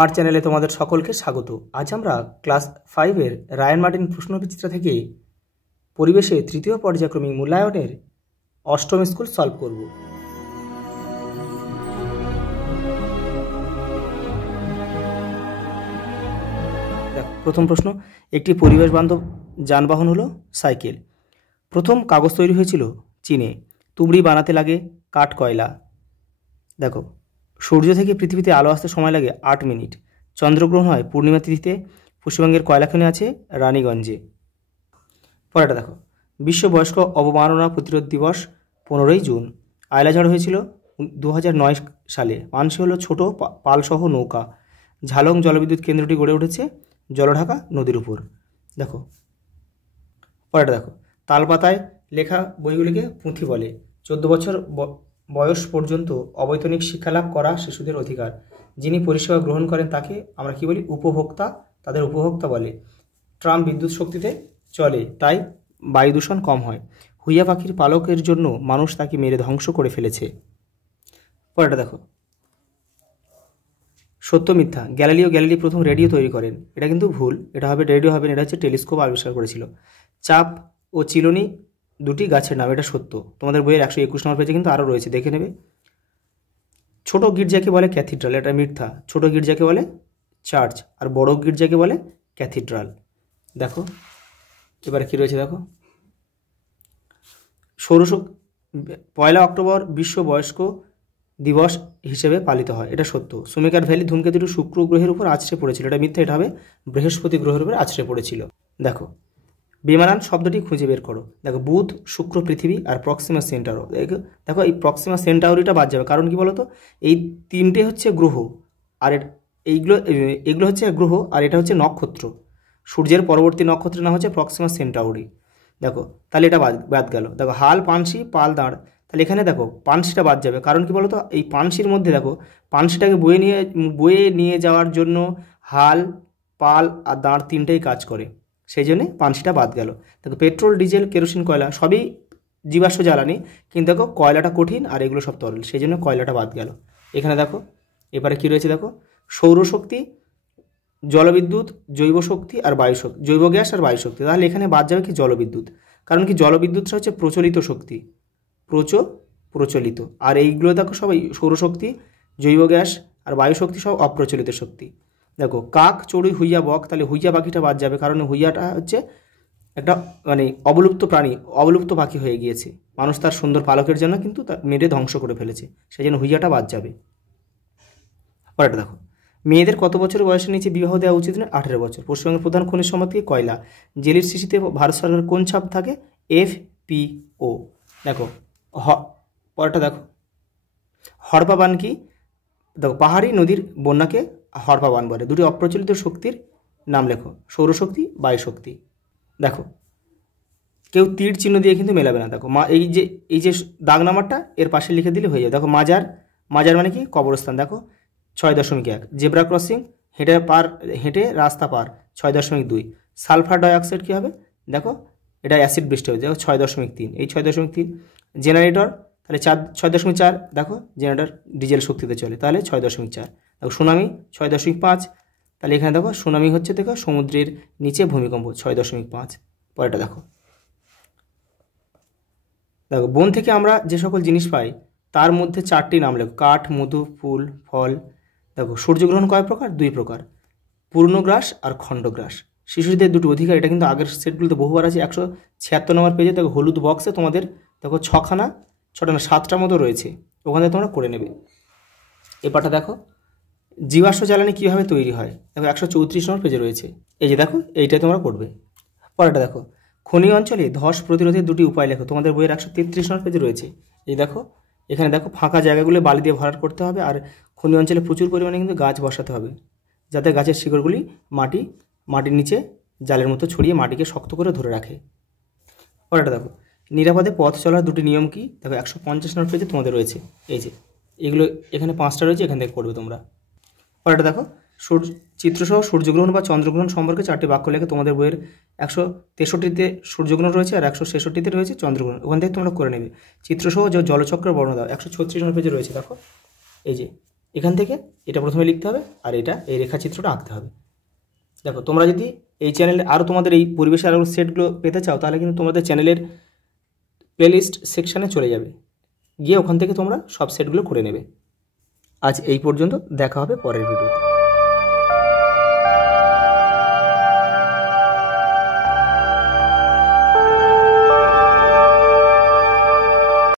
আমার চ্যানেলে তোমাদের সকলকে স্বাগত। আজ আমরা ক্লাস 5-এর রায়ান মার্টিন প্রশ্নবিচিত্রা থেকে পরিবেশে তৃতীয় পর্যায়ক্রমিক মূল্যায়নের অষ্টম স্কুল সলভ করব। দেখো, প্রথম প্রশ্ন, একটি পরিবেশ বান্ধব যানবাহন হলো সাইকেল। প্রথম কাগজ তৈরি হয়েছিল চীনে। তুবড়ি বানাতে লাগে কাঠ কয়লা। দেখো, সূর্য থেকে পৃথিবীতে আলো আসতে সময় লাগে 8 মিনিট। চন্দ্রগ্রহণ হয় পূর্ণিমা তিথিতে। পশ্চিমবঙ্গের কয়লা খনি আছে রানীগঞ্জে। পরেরটা দেখো, বিশ্ব বয়স্ক অবমাননা প্রতিরোধ দিবস 15ই জুন। আয়লা ঝড় হয়েছিল 2009 সালে। মানসি হলো ছোট পালসহ নৌকা। ঝালং জলবিদ্যুৎ কেন্দ্রটি গড়ে উঠেছে জলঢাকা নদীর উপর। দেখো, পরেরটা দেখো, তালপাতায় লেখা বইগুলিকে পুঁথি বলে। 14 বছর বয়স পর্যন্ত অবৈতনিক শিক্ষালাভ করা শিশুদের অধিকার। যিনি পরিষেবা গ্রহণ করেন তাকে আমরা কি বলি? উপভোক্তা। তাদের উপভোক্তা বলে। ট্রাম বিদ্যুৎ শক্তিতে চলে, তাই বায়ু দূষণ কম হয়। হুইয়া পাখির পালকের জন্য মানুষ তাকে মেরে ধ্বংস করে ফেলেছে। পরেরটা দেখো, সত্য মিথ্যা। গ্যালিলি প্রথম রেডিও তৈরি করেন। এটা কিন্তু ভুল, এটা হবে রেডিও হবে না, এটা হচ্ছে টেলিস্কোপ আবিষ্কার করেছিল। চাপ ও চিলনি দুটি গাছের নাম, এটা সত্য। তোমাদের বইয়ের 121 নম্বর পেজে কিন্তু আরও রয়েছে, দেখে নেবে। ছোট গির্জাকে বলে ক্যাথিড্রাল, এটা মিথ্যা। ছোট গির্জাকে বলে চার্চ, আর বড় গির্জাকে বলে ক্যাথিড্রাল। দেখো এবারে কী রয়েছে, দেখো, সৌরশক্তি 1 অক্টোবর বিশ্ব বয়স্ক দিবস হিসেবে পালিত হয়, এটা সত্য। সুমেকার ভ্যালি ধূমকেতুটি শুক্র গ্রহের উপর আছড়ে পড়েছিল, এটা মিথ্যা। এটা হবে বৃহস্পতি গ্রহের উপর আছড়ে পড়েছিল। দেখো, বেমানান শব্দটি খুঁজে বের করো। দেখো, বুধ, শুক্র, পৃথিবী আর প্রক্সিমা সেন্টাউরি। দেখো, এই প্রক্সিমা সেন্টাউরিটা বাদ যাবে, কারণ কি বলতো, এই তিনটে হচ্ছে গ্রহ, আর এগুলো হচ্ছে গ্রহ, আর এটা হচ্ছে নক্ষত্র। সূর্যের পরবর্তী নক্ষত্রের নাম হচ্ছে প্রক্সিমা সেন্টাউরি। দেখো, তাহলে এটা বাদ গেল। দেখো, হাল, পানসি, পাল, দাঁড়। তাহলে এখানে দেখো পানসিটা বাদ যাবে, কারণ কি বলতো, এই পানসির মধ্যে দেখো, পানসিটাকে বয়ে নিয়ে যাওয়ার জন্য হাল, পাল আর দাঁড় তিনটেই কাজ করে, সেই জন্যে পানসিটা বাদ গেল। দেখো, পেট্রোল, ডিজেল, কেরোসিন, কয়লা সবই জীবাশ্ম জ্বালানি, কিন্তু দেখো কয়লাটা কঠিন আর এগুলো সব তরল, সেই জন্য কয়লাটা বাদ গেল। এখানে দেখো, এবারে কী রয়েছে, দেখো, সৌরশক্তি, জলবিদ্যুৎ, জৈব শক্তি আর বায়ু শক্তি, জৈব গ্যাস আর বায়ু শক্তি। তাহলে এখানে বাদ যাবে কি? জলবিদ্যুৎ। কারণ কি, জলবিদ্যুৎটা হচ্ছে প্রচলিত শক্তি, প্রচলিত, আর এইগুলো দেখো সবাই সৌরশক্তি, জৈব গ্যাস আর বায়ু শক্তি সব অপ্রচলিত শক্তি। দেখো, কাক, চড়ুই, হুইয়া, বক। তাহলে হুইয়া পাখিটা বাদ যাবে, কারণ হুইয়াটা হচ্ছে একটা অবলুপ্ত প্রাণী, অবলুপ্ত পাখি হয়ে গিয়েছে। মানুষ তার সুন্দর পালকের জন্য কিন্তু তা মেরে ধ্বংস করে ফেলেছে, সেই জন্য হুইয়াটা বাদ যাবে। পরেরটা দেখো, মেয়েদের কত বছর বয়সের নিচে বিবাহ দেওয়া উচিত না? 18 বছর। পশ্চিমবঙ্গের প্রধান খনিজ সম্পদ কি? কয়লা। জেলির শিশিতে ভারত সরকারের কোন ছাপ থাকে? FPO। দেখো, পরেরটা দেখো, হড়পা বান কি? দেখো, পাহাড়ি নদীর বন্যাকে হড়পা বান বলে। দুটি অপ্রচলিত শক্তির নাম লেখো। সৌরশক্তি, বায়ু শক্তি। দেখো, কেউ তীর চিহ্ন দিয়ে কিন্তু মেলাবে না। দেখো, এই যে দাগ নাম্বারটা এর পাশে লিখে দিলে হয়ে যাবে। দেখো, মাজার মানে কি? কবরস্থান। দেখো, 6.1। জেব্রা ক্রসিং, হেঁটে রাস্তা পার, 6.2। সালফার ডাইঅক্সাইড কী হবে? দেখো, এটা অ্যাসিড বৃষ্টি হবে। দেখো, 6.3। এই 6.3। জেনারেটর, তাহলে 6.4। দেখো, জেনারেটর ডিজেল শক্তিতে চলে, তাহলে 6.4। দেখো, সুনামি 6.5। তাহলে এখানে দেখো, সুনামি হচ্ছে, দেখো, সমুদ্রের নিচে ভূমিকম্প, 6.5। পরেরটা দেখো, বন থেকে আমরা যে সকল জিনিস পাই তার মধ্যে 4টি নাম লেখো। কাঠ, মধু, ফুল, ফল। দেখো, সূর্যগ্রহণ কয় প্রকার? 2 প্রকার, পূর্ণগ্রাস আর খণ্ডগ্রাস। শিশুদের দুটো অধিকার, এটা কিন্তু আগের সেটগুলোতে বহুবার আছে। 176 নম্বর পেজে দেখো, হলুদ বক্সে তোমাদের দেখো 7টা মতো রয়েছে, ওখানে তোমরা করে নেবে। এবারটা দেখো, জীবাশ্ম জ্বালানি কীভাবে তৈরি হয়? দেখো, 134 নম্বর পেজে রয়েছে, এই যে দেখো, এইটাই তোমরা করবে। পরেরটা দেখো, খনি অঞ্চলে ধস প্রতিরোধের 2টি উপায় লেখো। তোমাদের বইয়ের 133 নম্বর পেজে রয়েছে। এই দেখো, এখানে দেখো, ফাঁকা জায়গাগুলো বালি দিয়ে ভরাট করতে হবে, আর খনি অঞ্চলে প্রচুর পরিমাণে কিন্তু গাছ বসাতে হবে, যাতে গাছের শিকড়গুলি মাটির নিচে জালের মতো ছড়িয়ে মাটিকে শক্ত করে ধরে রাখে। পরেরটা দেখো, নিরাপদে পথ চলার 2টি নিয়ম কি? দেখো, 150 নম্বর পেজে তোমাদের রয়েছে, এই যে এগুলো এখানে 5টা রয়েছে, এখান থেকে করবে তোমরা। পরেরটা দেখো, চিত্রসহ সূর্যগ্রহণ বা চন্দ্রগ্রহণ সম্পর্কে 4টি বাক্য লেখে। তোমাদের বইয়ের 163তে সূর্যগ্রহণ রয়েছে আর 166তে রয়েছে চন্দ্রগ্রহণ, ওখান থেকে তোমরা করে নেবে। চিত্রসহ যে জলচক্রের বর্ণনা দাও, 136 নম্বর পেজে রয়েছে। দেখো, এই যে এখান থেকে এটা প্রথমে লিখতে হবে, আর এটা এই রেখাচিত্রটা আঁকতে হবে। দেখো তোমরা যদি এই চ্যানেলে আরও তোমাদের এই পরিবেশের আরও সেটগুলো পেতে চাও, তাহলে কিন্তু তোমাদের চ্যানেলের প্লেলিস্ট সেকশানে চলে যাবে, গিয়ে ওখান থেকে তোমরা সব সেটগুলো করে নেবে। আজ এই পর্যন্ত, দেখা হবে পরের ভিডিওতে।